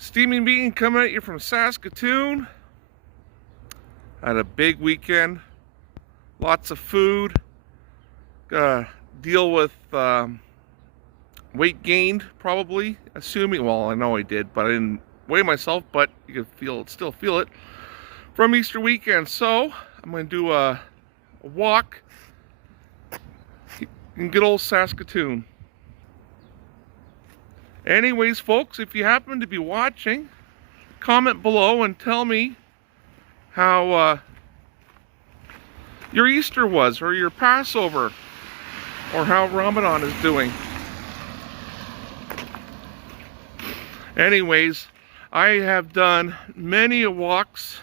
Steaming Bean coming at you from Saskatoon. Had a big weekend. Lots of food. Gotta deal with weight gained, probably. Assuming, well, I know I did, but I didn't weigh myself, but you can still feel it from Easter weekend. So I'm gonna do a walk in good old Saskatoon. Anyways, folks, if you happen to be watching, comment below and tell me how your Easter was, or your Passover, or how Ramadan is doing. Anyways, I have done many walks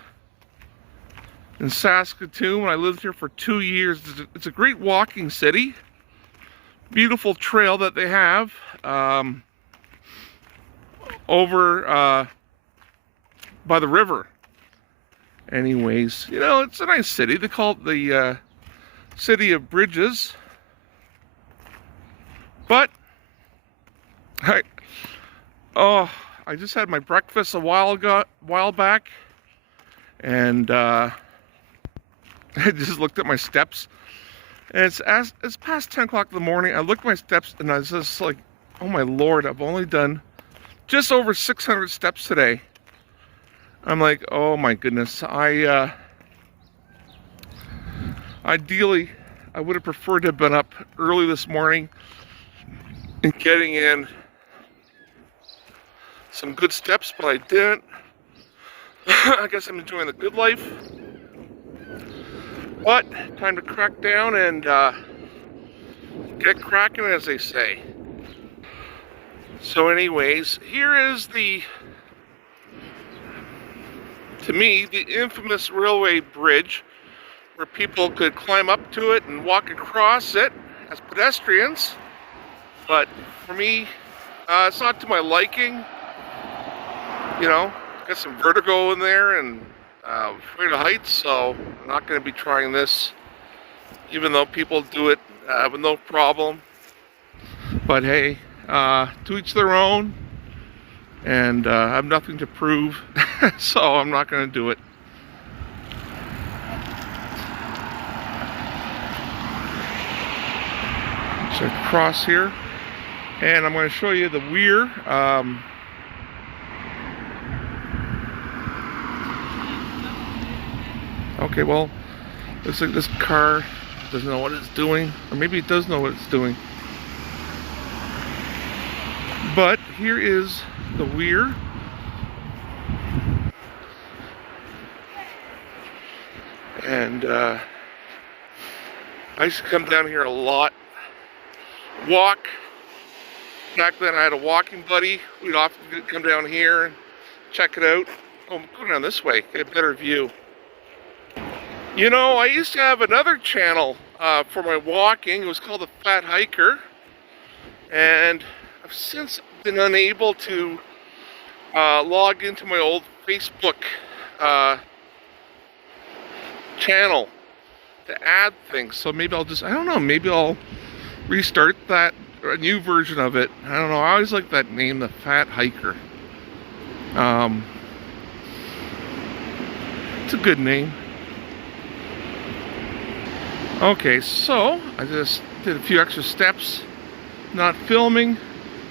in Saskatoon. I lived here for 2 years. It's a great walking city. Beautiful trail that they have over by the river. Anyways, you know, it's a nice city. They call it the city of bridges. But I just had my breakfast a while back, and I just looked at my steps, and it's past 10 o'clock in the morning. I looked at my steps, and I was just like, oh my Lord, I've only done just over 600 steps today. I'm like, oh my goodness. Ideally, I would have preferred to have been up early this morning and getting in some good steps, but I didn't. I guess I'm enjoying the good life. But time to crack down and get cracking, as they say. So anyways, here is to me, the infamous railway bridge, where people could climb up to it and walk across it as pedestrians. But for me, it's not to my liking. You know, got some vertigo in there and afraid of heights, so I'm not going to be trying this, even though people do it with no problem. But hey, to each their own, and I have nothing to prove, so I'm not going to do it. So cross here, and I'm going to show you the weir. Okay, well, looks like this car doesn't know what it's doing, or maybe it does know what it's doing. But here is the weir. And I used to come down here a lot, walk. Back then I had a walking buddy. We'd often come down here and check it out. Oh, go down this way, get a better view. You know, I used to have another channel for my walking. It was called The Fat Hiker. And I've since been unable to log into my old Facebook channel to add things. So maybe I'll just, I don't know, maybe I'll restart that, or a new version of it. I don't know, I always like that name, The Fat Hiker. It's a good name. Okay, so I just did a few extra steps, not filming,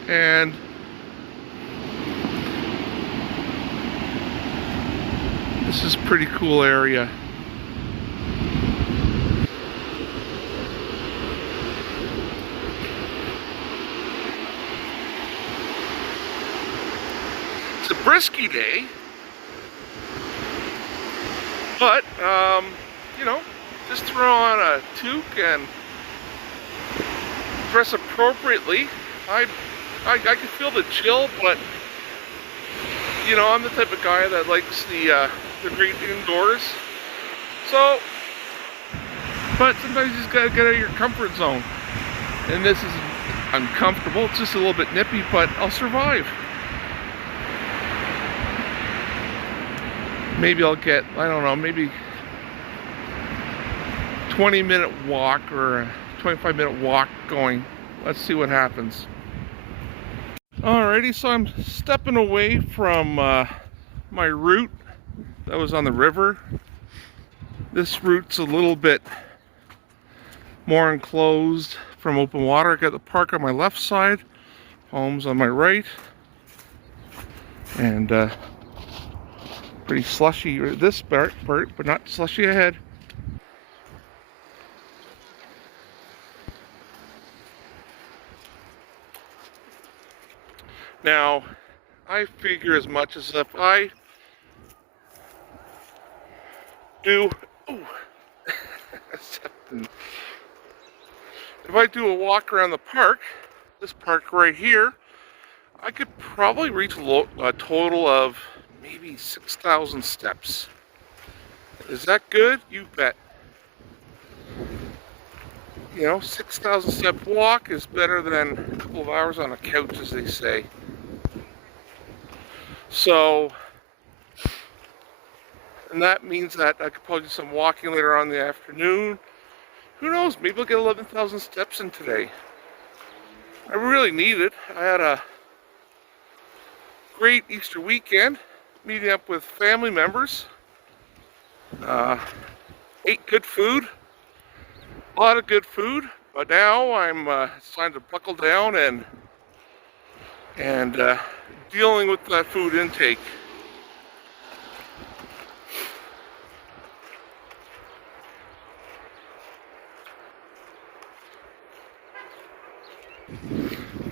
and this is a pretty cool area. It's a brisky day, but you know, just throw on a toque and dress appropriately. I can feel the chill, but you know, I'm the type of guy that likes the great indoors. So, but sometimes you just gotta get out of your comfort zone. And this is uncomfortable. It's just a little bit nippy, but I'll survive. Maybe I'll get, I don't know, maybe 20-minute walk or a 25-minute walk going. Let's see what happens. Alrighty, so I'm stepping away from my route that was on the river. This route's a little bit more enclosed from open water. I got the park on my left side, homes on my right, and pretty slushy this part, but not slushy ahead. Now, I figure as much as if I do, if I do a walk around the park, this park right here, I could probably reach a total of maybe 6,000 steps. Is that good? You bet. You know, 6,000 step walk is better than a couple of hours on a couch, as they say. So, and that means that I could probably do some walking later on in the afternoon. Who knows, maybe I'll get 11,000 steps in today. I really need it. I had a great Easter weekend, meeting up with family members. Ate good food, a lot of good food, but now it's time to buckle down and dealing with that food intake.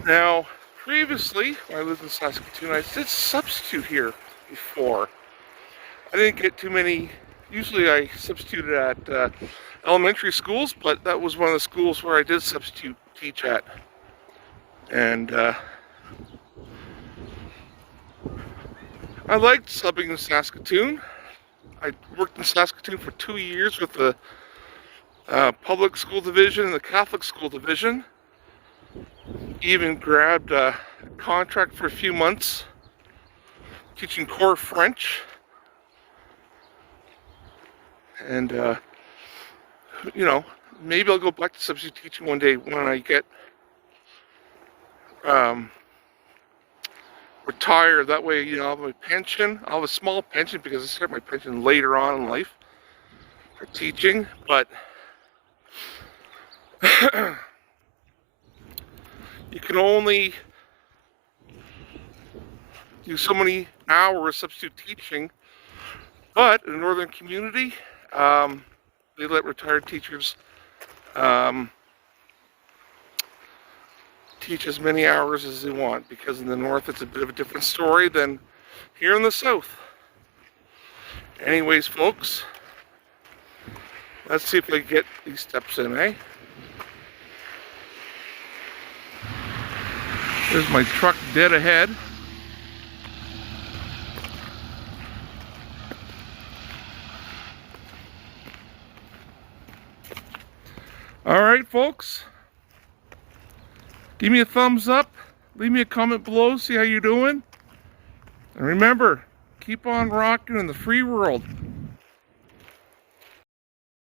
Now, previously, when I lived in Saskatoon, I did substitute here before. I didn't get too many. Usually I substituted at elementary schools, but that was one of the schools where I did substitute teach at. And I liked subbing in Saskatoon. I worked in Saskatoon for 2 years with the public school division and the Catholic school division. Even grabbed a contract for a few months teaching core French. And, you know, maybe I'll go back to substitute teaching one day when I get retired. That way, you know, I'll have my pension. I'll have a small pension because I start my pension later on in life for teaching. But you can only do so many hours substitute teaching. But in the northern community, they let retired teachers teach as many hours as they want, because in the north it's a bit of a different story than here in the south. Anyways, folks, let's see if I get these steps in, eh? There's my truck dead ahead. Alright, folks, give me a thumbs up, leave me a comment below, see how you're doing, and remember, keep on rocking in the free world.